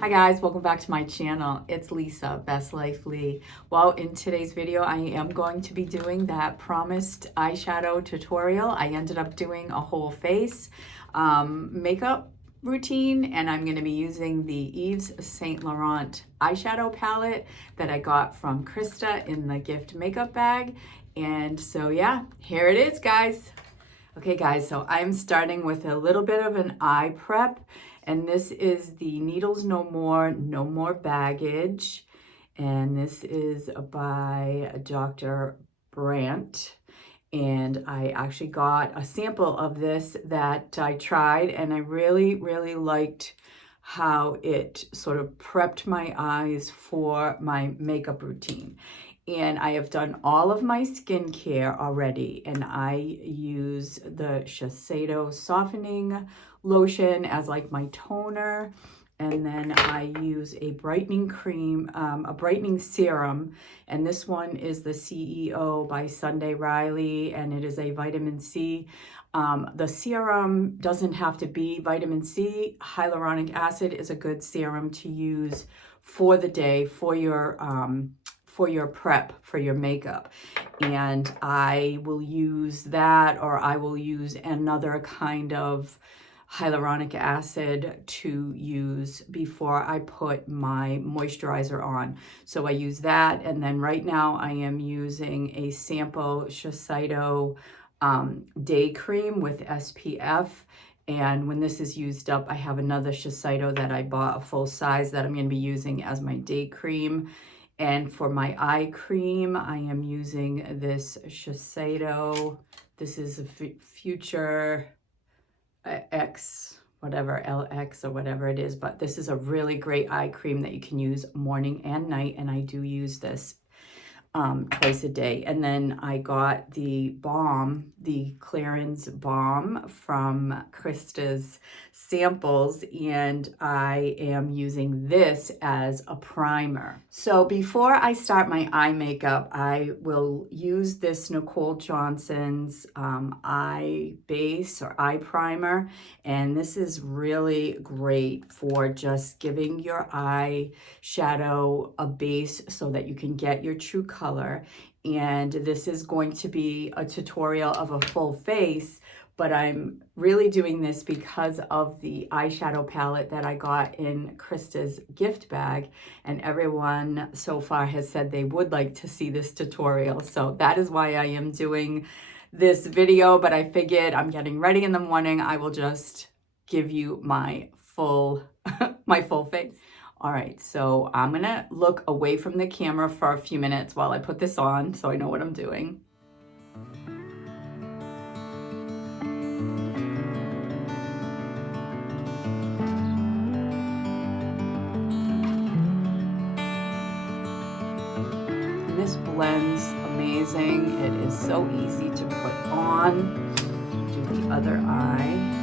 Hi guys, welcome back to my channel. It's Lisa, Best Life Lee. Well, in today's video, I am going to be doing that promised eyeshadow tutorial. I ended up doing a whole face makeup routine, and I'm going to be using the Yves Saint Laurent eyeshadow palette that I got from Krista in the gift makeup bag. And so yeah, here it is, guys. Okay guys, so I'm starting with a little bit of an eye prep, and this is the Needles No More, No More Baggage, and this is by Dr. Brandt, and I actually got a sample of this that I tried, and I really liked how it sort of prepped my eyes for my makeup routine. And I have done all of my skincare already, and I use the Shiseido softening lotion as like my toner, and then I use a brightening cream, a brightening serum, and this one is the CEO by Sunday Riley, and it is a vitamin C. The serum doesn't have to be vitamin C. Hyaluronic acid is a good serum to use for the day, for your prep, for your makeup. And I will use that, or I will use another kind of hyaluronic acid to use before I put my moisturizer on. So I use that, and then right now I am using a sample Shiseido day cream with SPF. And when this is used up, I have another Shiseido that I bought, a full size, that I'm going to be using as my day cream. And for my eye cream, I am using this Shiseido. This is a Future X, whatever, LX or whatever it is. But this is a really great eye cream that you can use morning and night. And I do use this twice a day. And then I got the balm, the clearance balm from Krista's samples, and I am using this as a primer. So before I start my eye makeup, I will use this Nicole Johnson's eye base or eye primer, and this is really great for just giving your eye shadow a base so that you can get your true color. And this is going to be a tutorial of a full face, but I'm really doing this because of the eyeshadow palette that I got in Krista's gift bag, and everyone so far has said they would like to see this tutorial. So that is why I am doing this video, but I figured I'm getting ready in the morning, I will just give you my full my full face. All right, so I'm gonna look away from the camera for a few minutes while I put this on so I know what I'm doing. And this blends amazing. It is so easy to put on. Do the other eye.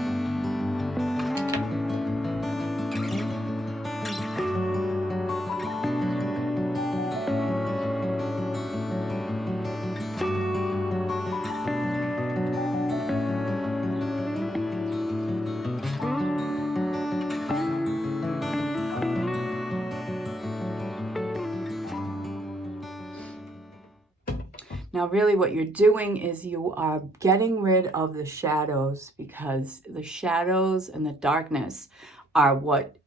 Now, really what you're doing is you are getting rid of the shadows, because the shadows and the darkness are what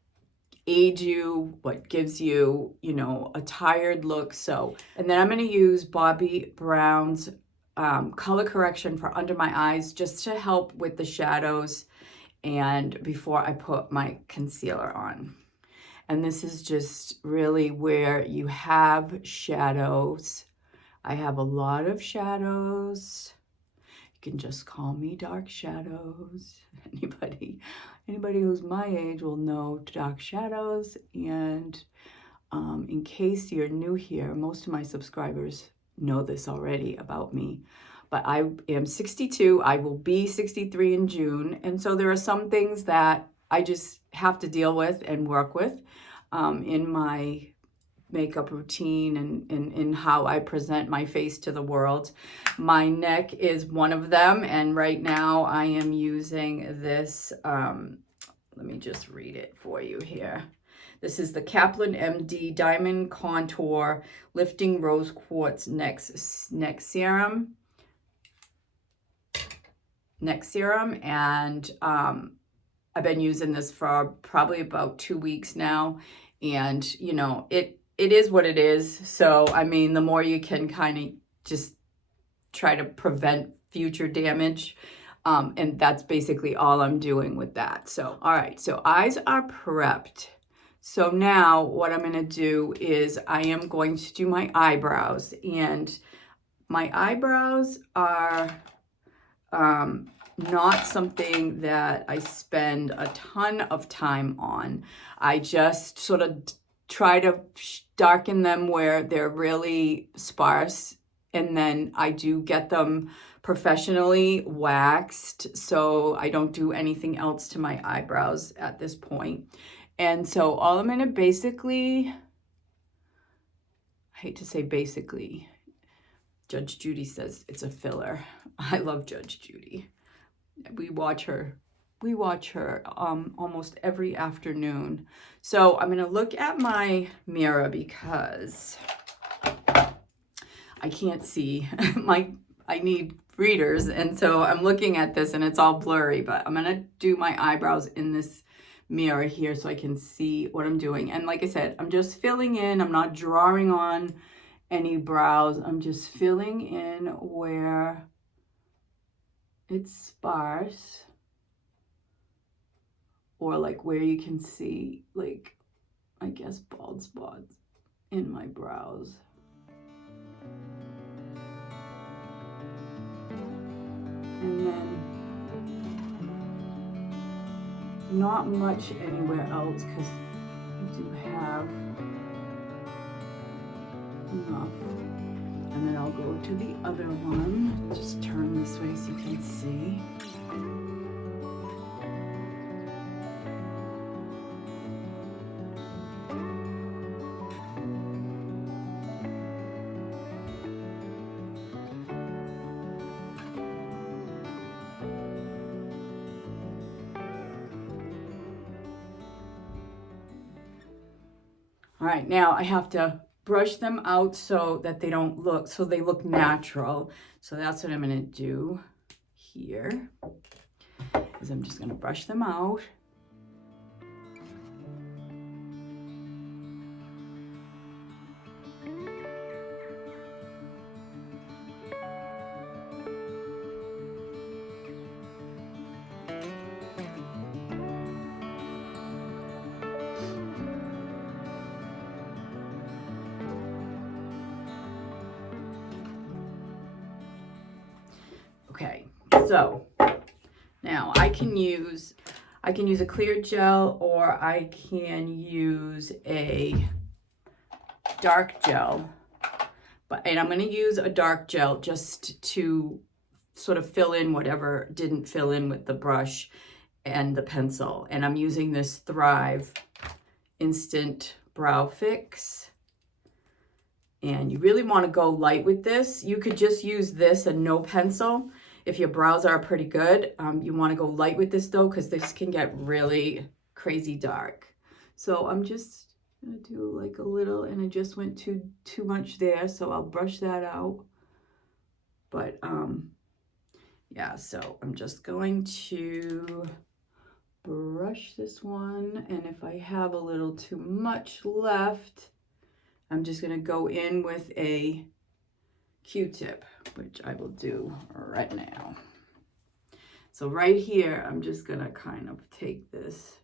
age you, what gives you, you know, a tired look. So, and then I'm going to use Bobbi Brown's color correction for under my eyes just to help with the shadows, and before I put my concealer on. And this is just really where you have shadows. I have a lot of shadows. You can just call me dark shadows. Anybody who's my age will know dark shadows. And in case you're new here, most of my subscribers know this already about me. But I am 62. I will be 63 in June. And so there are some things that I just have to deal with and work with in my makeup routine and in how I present my face to the world. My neck is one of them, and right now I am using this, let me just read it for you here. This is the Kaplan MD Diamond Contour Lifting Rose Quartz Neck Serum. And I've been using this for probably about 2 weeks now. And, you know, it is what it is. So, I mean, the more you can kind of just try to prevent future damage. And that's basically all I'm doing with that. So, all right, so eyes are prepped. So now what I'm going to do is I am going to do my eyebrows. And my eyebrows are not something that I spend a ton of time on. I just sort of try to darken them where they're really sparse, and then I do get them professionally waxed, so I don't do anything else to my eyebrows at this point. And so all I'm gonna basically, I hate to say basically, Judge Judy says it's a filler. I love Judge Judy. We watch her almost every afternoon. So I'm gonna look at my mirror because I can't see. I need readers, and so I'm looking at this and it's all blurry, but I'm gonna do my eyebrows in this mirror here so I can see what I'm doing. And like I said, I'm just filling in. I'm not drawing on any brows. I'm just filling in where it's sparse, or like where you can see, like, I guess bald spots in my brows. And then not much anywhere else because I do have enough. And then I'll go to the other one. Just turn this way so you can see. All right, now I have to brush them out so that they don't look, so they look natural. So that's what I'm gonna do here, is I'm just gonna brush them out. Okay, so now I can use a clear gel, or I can use a dark gel. And I'm going to use a dark gel just to sort of fill in whatever didn't fill in with the brush and the pencil. And I'm using this Thrive Instant Brow Fix. And you really want to go light with this. You could just use this and no pencil if your brows are pretty good. You want to go light with this though, because this can get really crazy dark. So I'm just gonna do like a little, and I just went too much there, so I'll brush that out. But yeah, so I'm just going to brush this one, and if I have a little too much left, I'm just gonna go in with a Q-tip, which I will do right now. So right here, I'm just gonna kind of take this.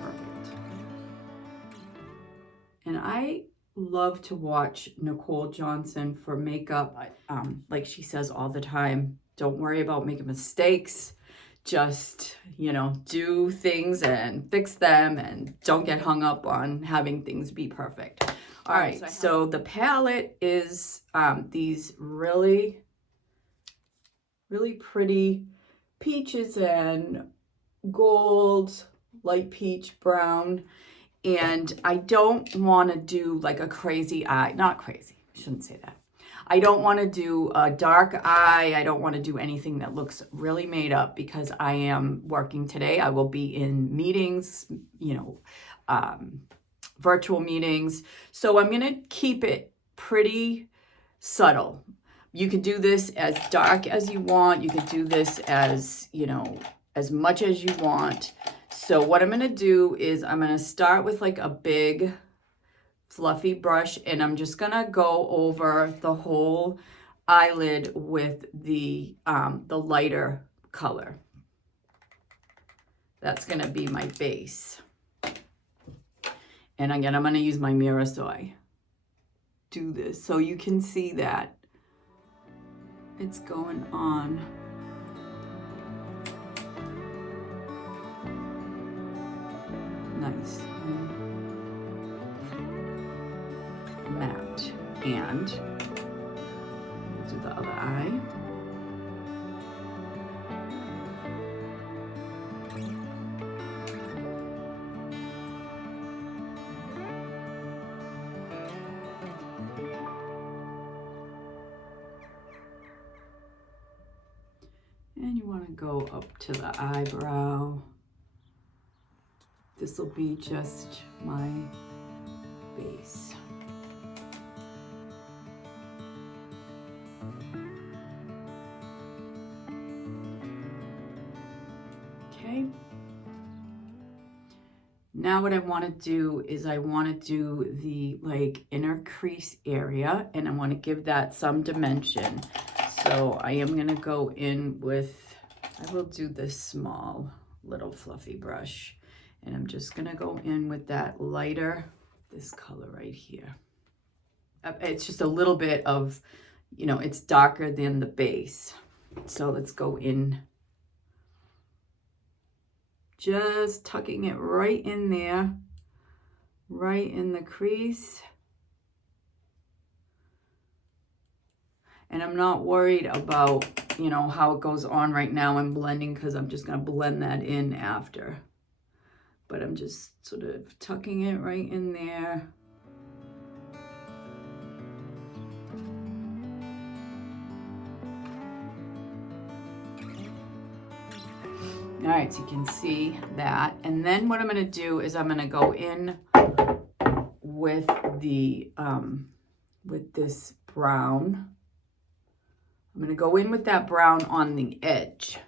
Perfect. And I love to watch Nicole Johnson for makeup. Like she says all the time, don't worry about making mistakes. Just, you know, do things and fix them, and don't get hung up on having things be perfect. All right, so the palette is these really, really pretty peaches and gold, light peach, brown. And I don't want to do like a crazy eye, not crazy, I shouldn't say that. I don't want to do a dark eye. I don't want to do anything that looks really made up because I am working today. I will be in meetings, you know, virtual meetings. So I'm going to keep it pretty subtle. You can do this as dark as you want. You can do this as, you know, as much as you want. So what I'm going to do is I'm going to start with like a big fluffy brush, and I'm just going to go over the whole eyelid with the lighter color. That's going to be my base. And again, I'm going to use my mirror so I do this so you can see that it's going on. Nice and matte. And do the other eye. And you want to go up to the eyebrow. This will be just my base. Okay. Now what I want to do is I want to do the like inner crease area, and I want to give that some dimension. So I am going to go in with, I will do this small little fluffy brush, and I'm just going to go in with that lighter, this color right here. It's just a little bit of, you know, it's darker than the base. So let's go in, just tucking it right in there, right in the crease. And I'm not worried about, you know, how it goes on right now. I'm blending because I'm just going to blend that in after. But I'm just sort of tucking it right in there. All right, so you can see that. And then what I'm going to do is I'm going to go in with the, with this brown. I'm going to go in with that brown on the edge,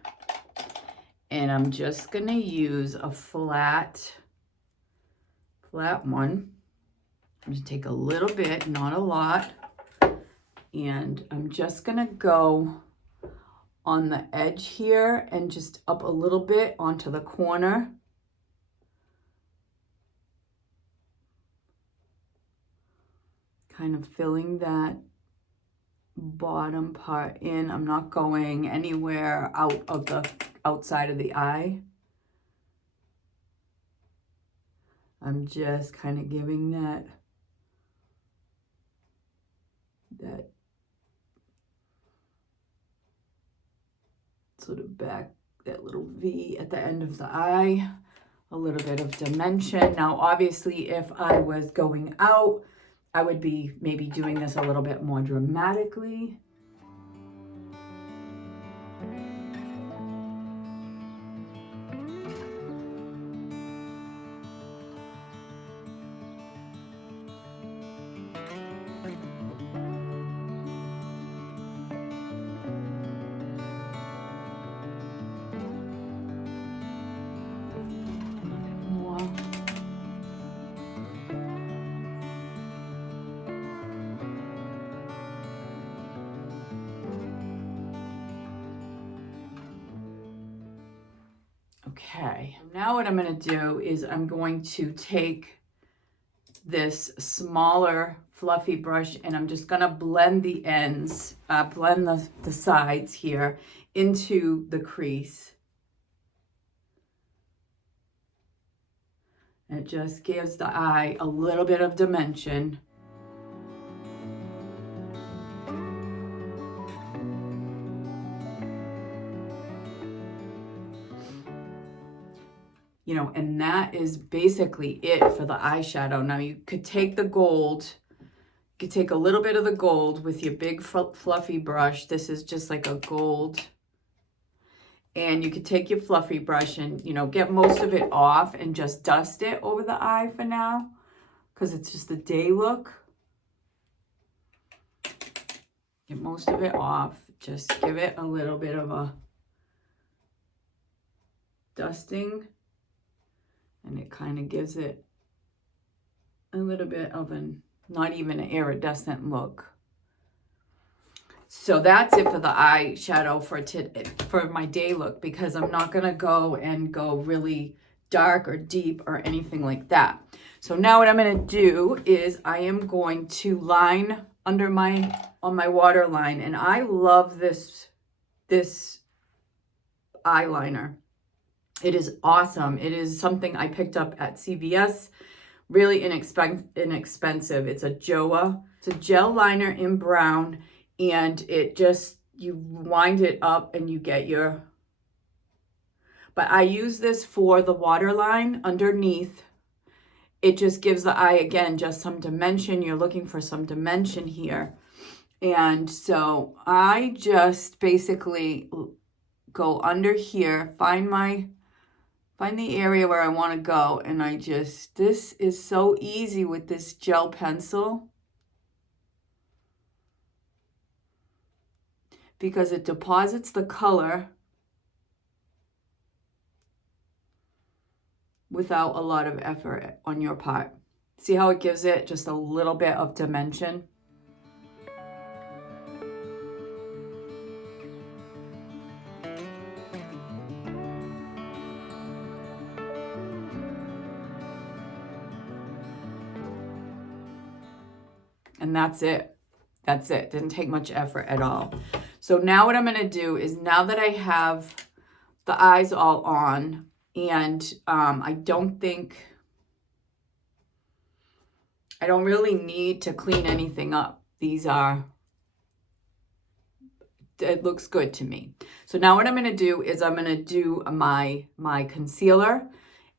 and I'm just going to use a flat one. I'm going to take a little bit, not a lot, and I'm just going to go on the edge here and just up a little bit onto the corner. Kind of filling that bottom part in. I'm not going anywhere out of the outside of the eye. I'm just kind of giving that sort of back, that little V at the end of the eye, a little bit of dimension. Now obviously if I was going out, I would be maybe doing this a little bit more dramatically. Okay, now what I'm going to do is I'm going to take this smaller fluffy brush, and I'm just going to blend the ends, blend the sides here into the crease. And it just gives the eye a little bit of dimension. You know, and that is basically it for the eyeshadow. Now you could take the gold, You take a little bit of the gold with your big fluffy brush. This is just like a gold. And you could take your fluffy brush and, you know, get most of it off and just dust it over the eye for now, because it's just a day look. Get most of it off. Just give it a little bit of a dusting, and it kind of gives it a little bit of an, not even an iridescent look. So that's it for the eyeshadow for my day look, because I'm not going to go really dark or deep or anything like that. So now what I'm going to do is I am going to line under on my waterline, and I love this eyeliner. It is awesome. It is something I picked up at CVS. Really inexpensive. It's a Joa. It's a gel liner in brown, and it just, you wind it up and you get your, but I use this for the waterline underneath. It just gives the eye, again, just some dimension. You're looking for some dimension here. And so I just basically go under here, find the area where I want to go, and this is so easy with this gel pencil, because it deposits the color without a lot of effort on your part. See how it gives it just a little bit of dimension? And that's it. That's it. Didn't take much effort at all. So now what I'm going to do is, now that I have the eyes all on, and I don't really need to clean anything up. It looks good to me. So now what I'm going to do is I'm going to do my concealer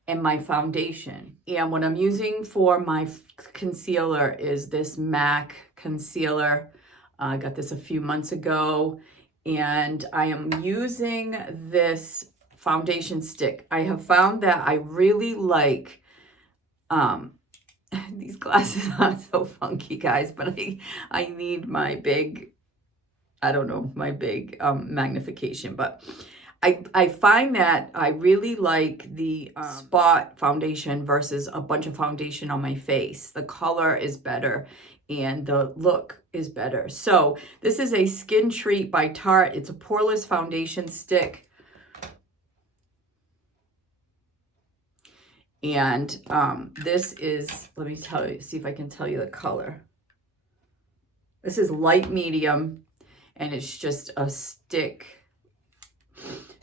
and my foundation. And what I'm using for my concealer is this MAC concealer. I got this a few months ago, and I am using this foundation stick. I have found that I really like, these glasses are so funky, guys, but I need my big, magnification, but I find that I really like the spot foundation versus a bunch of foundation on my face. The color is better and the look is better. So this is a Skin Treat by Tarte. It's a poreless foundation stick. And this is, let me tell you, see if I can tell you the color. This is light medium, and it's just a stick.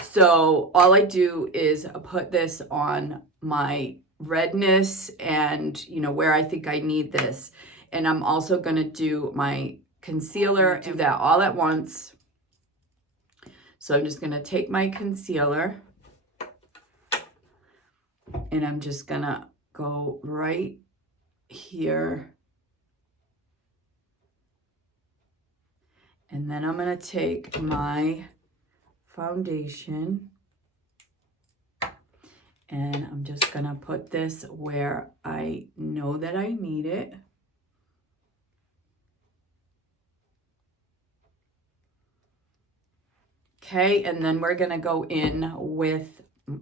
So all I do is put this on my redness and, you know, where I think I need this. And I'm also going to do my concealer, do that all at once. So I'm just going to take my concealer, and I'm just going to go right here. And then I'm going to take my foundation, and I'm just going to put this where I know that I need it. Okay, and then we're going to go in with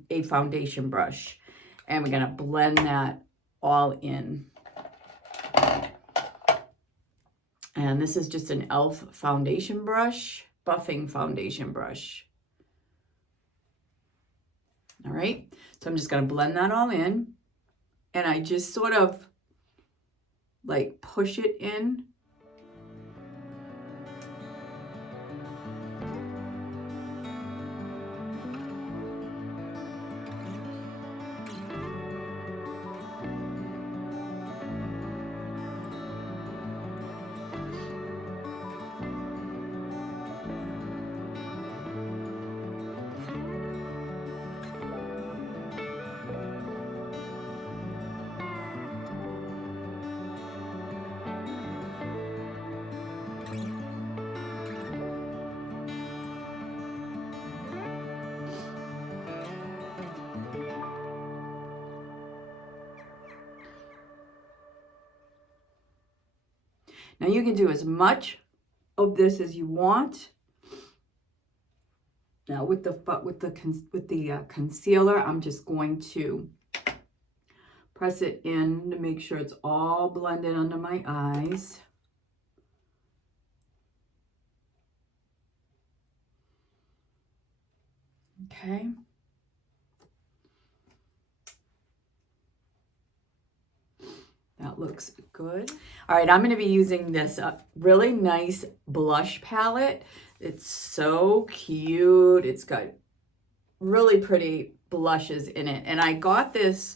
a foundation brush, and we're going to blend that all in. And this is just an e.l.f. foundation brush, buffing foundation brush. All right, so I'm just going to blend that all in, and I just sort of like push it in. Now you can do as much of this as you want. Now with the concealer, I'm just going to press it in to make sure it's all blended under my eyes. Okay. That looks good. All right, I'm going to be using this really nice blush palette. It's so cute. It's got really pretty blushes in it. And I got this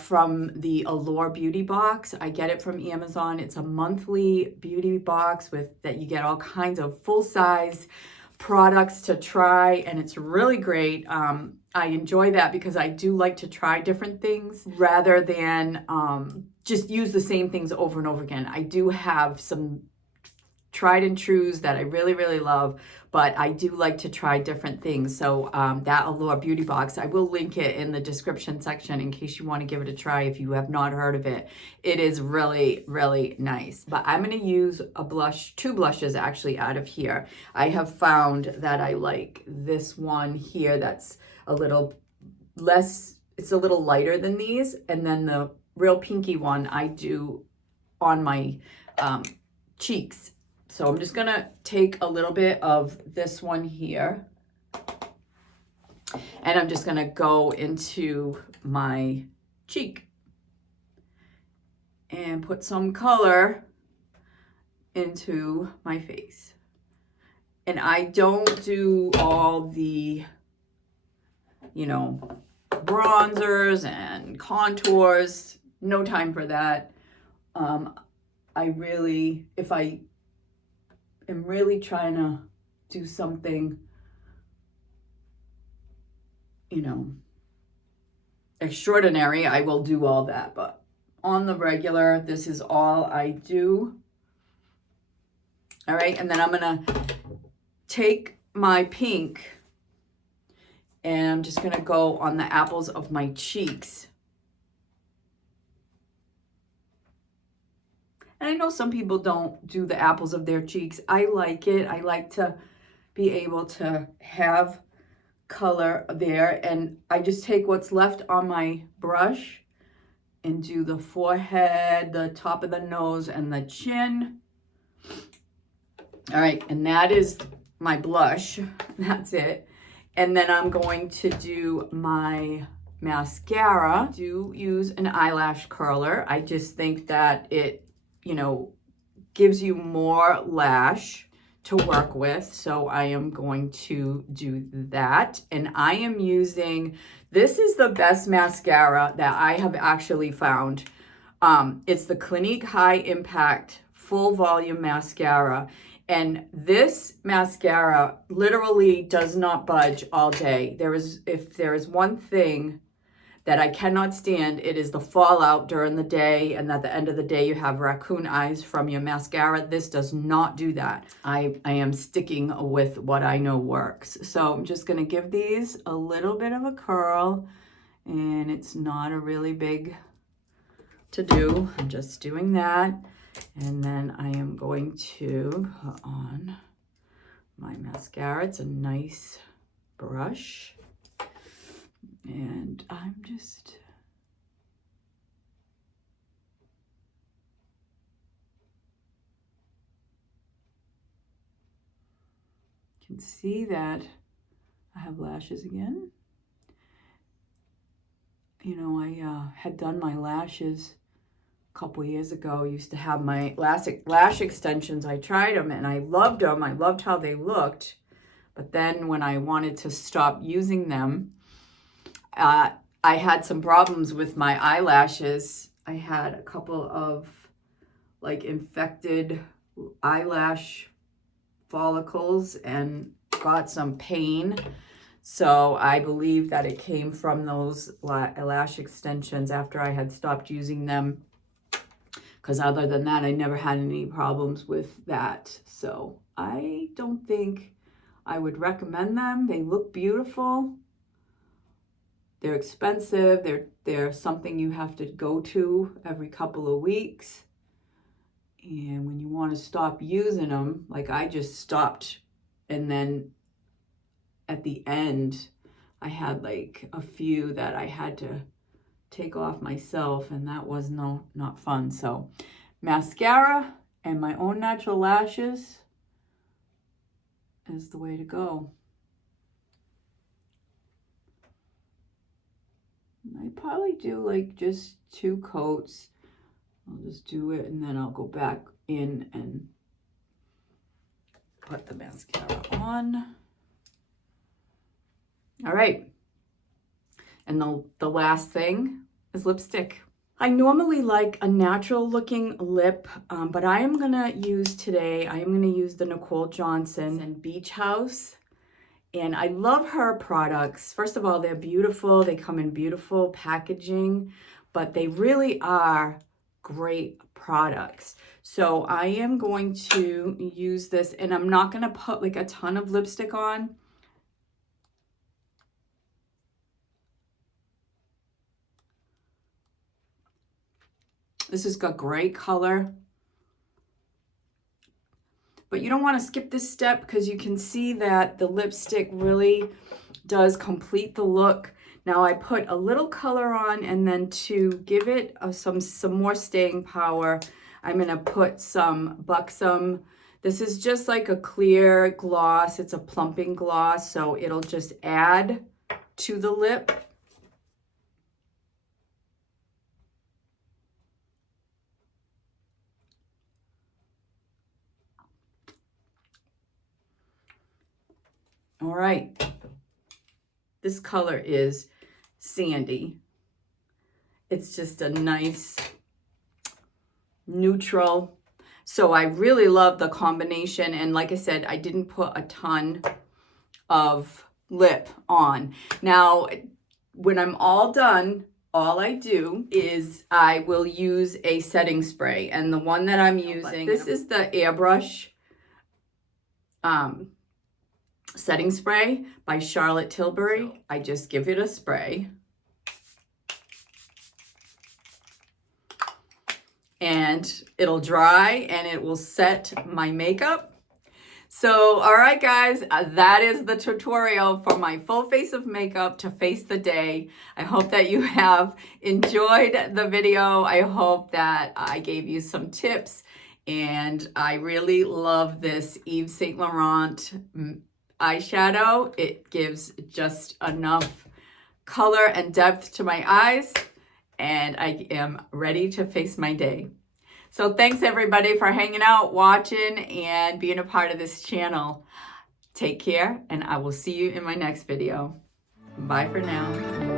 from the Allure Beauty Box. I get it from Amazon. It's a monthly beauty box that you get all kinds of full-size products to try, and it's really great. I enjoy that because I do like to try different things rather than just use the same things over and over again. I do have some tried and trues that I really, really love, but I do like to try different things. So that Allure Beauty Box, I will link it in the description section in case you want to give it a try if you have not heard of it. It is really, really nice. But I'm going to use a blush, two blushes actually out of here. I have found that I like this one here that's a little less, it's a little lighter than these. And then the real pinky one I do on my cheeks. So I'm just gonna take a little bit of this one here and I'm just gonna go into my cheek and put some color into my face. And I don't do all the, you know, bronzers and contours, no time for that. I really, if I am really trying to do something, you know, extraordinary, I will do all that. But on the regular, this is all I do. All right, and then I'm gonna take my pink and I'm just gonna go on the apples of my cheeks. And I know some people don't do the apples of their cheeks. I like it. I like to be able to have color there. And I just take what's left on my brush and do the forehead, the top of the nose, and the chin. All right, and that is my blush. That's it. And then I'm going to do my mascara. I do use an eyelash curler. I just think that it, you know, gives you more lash to work with. So I am going to do that. And I am using, this is the best mascara that I have actually found. It's the Clinique High Impact Full Volume Mascara. And this mascara literally does not budge all day. If there is one thing that I cannot stand, it is the fallout during the day, and at the end of the day you have raccoon eyes from your mascara. This does not do that. I am sticking with what I know works. So I'm just gonna give these a little bit of a curl, and it's not a really big to do. I'm just doing that. And then I am going to put on my mascara. It's a nice brush. And I'm just can see that I have lashes again. You know, I had done my lashes a couple years ago. I used to have my lash extensions. I tried them and I loved them. I loved how they looked. But then when I wanted to stop using them, I had some problems with my eyelashes. I had a couple of like infected eyelash follicles and got some pain. So I believe that it came from those lash extensions after I had stopped using them. Because other than that, I never had any problems with that. So I don't think I would recommend them. They look beautiful. They're expensive. They're something you have to go to every couple of weeks. And when you want to stop using them. Like I just stopped, and then at the end I had like a few that I had to take off myself, and that was not fun. So mascara and my own natural lashes is the way to go. I probably do like just 2 coats. I'll just do it, and then I'll go back in and put the mascara on. All right. And the last thing is lipstick. I normally like a natural looking lip, but I am gonna use the Nicole Johnson and Beach House. And I love her products. First of all, they're beautiful. They come in beautiful packaging, but they really are great products. So I am going to use this, and I'm not gonna put like a ton of lipstick on. This has got great color. But you don't want to skip this step because you can see that the lipstick really does complete the look. Now I put a little color on, and then to give it some more staying power, I'm going to put some Buxom. This is just like a clear gloss. It's a plumping gloss, so it'll just add to the lip. All right, this color is Sandy. It's just a nice neutral. So I really love the combination. And like I said, I didn't put a ton of lip on. Now, when I'm all done, all I do is I will use a setting spray. And the one that I'm using, this is the Airbrush setting spray by Charlotte Tilbury. I just give it a spray. And it'll dry and it will set my makeup. So, all right, guys, that is the tutorial for my full face of makeup to face the day. I hope that you have enjoyed the video. I hope that I gave you some tips. And I really love this Yves Saint Laurent eyeshadow. It gives just enough color and depth to my eyes, and I am ready to face my day. So thanks everybody for hanging out, watching, and being a part of this channel. Take care, and I will see you in my next video. Bye for now.